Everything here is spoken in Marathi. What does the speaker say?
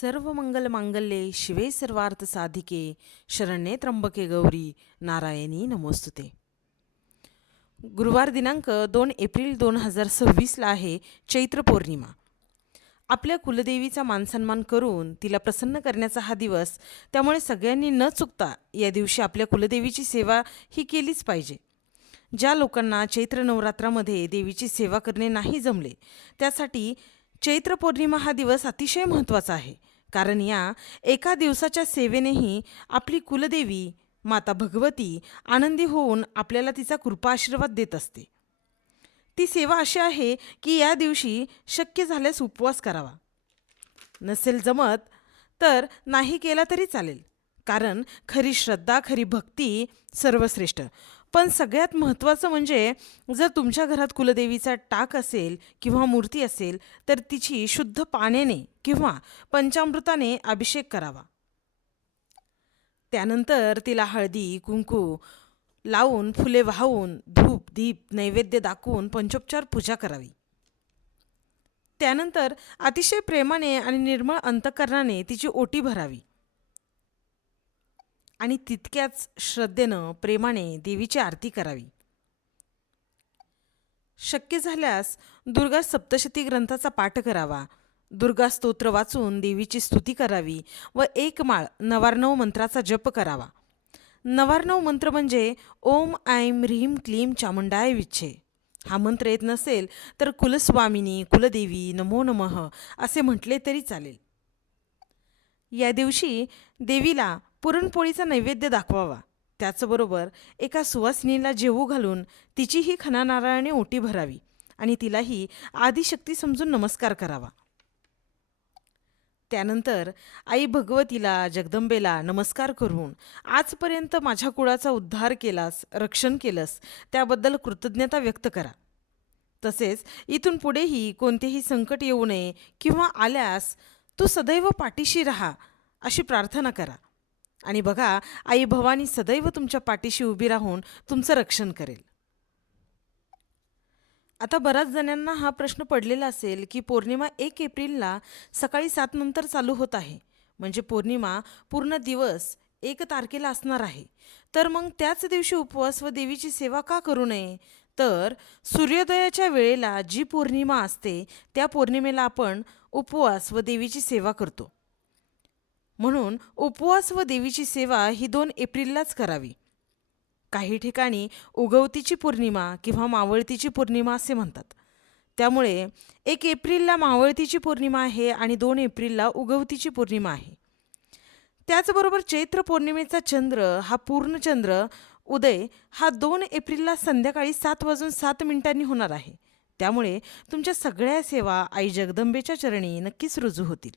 सर्व मंगल मांगल्ये शिवे सर्वार्थ साधिके शरण्ये त्र्यंबके गौरी नारायणी नमोस्तुते. गुरुवार दिनांक 2 एप्रिल 2026ला आहे चैत्र पौर्णिमा. आपल्या कुलदेवीचा मानसन्मान करून तिला प्रसन्न करण्याचा हा दिवस, त्यामुळे सगळ्यांनी न चुकता या दिवशी आपल्या कुलदेवीची सेवा ही केलीच पाहिजे. ज्या लोकांना चैत्र नवरात्रामध्ये देवीची सेवा करणे नाही जमले, त्यासाठी चैत्र पौर्णिमा हा दिवस अतिशय महत्त्वाचा आहे. कारण या एका दिवसाच्या सेवेनेही आपली कुलदेवी माता भगवती आनंदी होऊन आपल्याला तिचा कृपा आशीर्वाद देत असते. ती सेवा अशी आहे की या दिवशी शक्य झाल्यास उपवास करावा. नसेल जमत तर नाही केला तरी चालेल, कारण खरी श्रद्धा, खरी भक्ती सर्वश्रेष्ठ. पण सगळ्यात महत्त्वाचं म्हणजे जर तुमच्या घरात कुलदेवीचा टाक असेल किंवा मूर्ती असेल तर तिची शुद्ध पाण्याने किंवा पंचामृताने अभिषेक करावा. त्यानंतर तिला हळदी कुंकू लावून, फुले वाहून, धूप दीप नैवेद्य दाखवून पंचोपचार पूजा करावी. त्यानंतर अतिशय प्रेमाने आणि निर्मळ अंतःकरणाने तिची ओटी भरावी आणि तितक्याच श्रद्धेनं प्रेमाने देवीची आरती करावी. शक्य झाल्यास दुर्गा सप्तशती ग्रंथाचा पाठ करावा. दुर्गा स्तोत्र वाचून देवीची स्तुती करावी व एक माळ नवार्णव मंत्राचा जप करावा. नवार्णव मंत्र म्हणजे ओम ऐं ह्रीं क्लीं चामुंडाय विच्छे. हा मंत्र येत नसेल तर कुलस्वामिनी, कुलदेवी, नमो नमः असे म्हटले तरी चालेल. या दिवशी देवीला पुरणपोळीचा नैवेद्य दाखवावा. त्याचबरोबर एका सुवासिनीला जेवू घालून तिचीही खणानारळाने ओटी भरावी आणि तिलाही आदिशक्ती समजून नमस्कार करावा. त्यानंतर आई भगवतीला, जगदंबेला नमस्कार करून आजपर्यंत माझ्या कुळाचा उद्धार केलास, रक्षण केलंस त्याबद्दल कृतज्ञता व्यक्त करा. तसेच इथून पुढेही कोणतेही संकट येऊ नये किंवा आल्यास तू सदैव पाठीशी राहा अशी प्रार्थना करा. आणि बघा, आई भवानी सदैव तुमच्या पाठीशी उभी राहून तुमचं रक्षण करेल. आता बऱ्याच जणांना हा प्रश्न पडलेला असेल की पौर्णिमा 1 एप्रिलला सकाळी 7 नंतर चालू होत आहे, म्हणजे पौर्णिमा पूर्ण दिवस 1 तारखेला असणार आहे. तर मग त्याच दिवशी उपवास व देवीची सेवा का करू नये? तर सूर्योदयाच्या वेळेला जी पौर्णिमा असते त्या पौर्णिमेला आपण उपवास व देवीची सेवा करतो. म्हणून उपवास व देवीची सेवा ही 2 एप्रिललाच करावी. काही ठिकाणी उगवतीची पौर्णिमा किंवा मावळतीची पौर्णिमा असे म्हणतात. त्यामुळे 1 एप्रिलला मावळतीची पौर्णिमा आहे आणि 2 एप्रिलला उगवतीची पौर्णिमा आहे. त्याचबरोबर चैत्र पौर्णिमेचा चंद्र हा पूर्णचंद्र उदय हा 2 एप्रिलला संध्याकाळी 7:07 होणार आहे. त्यामुळे तुमच्या सगळ्या सेवा आई जगदंबेच्या चरणी नक्कीच रुजू होतील.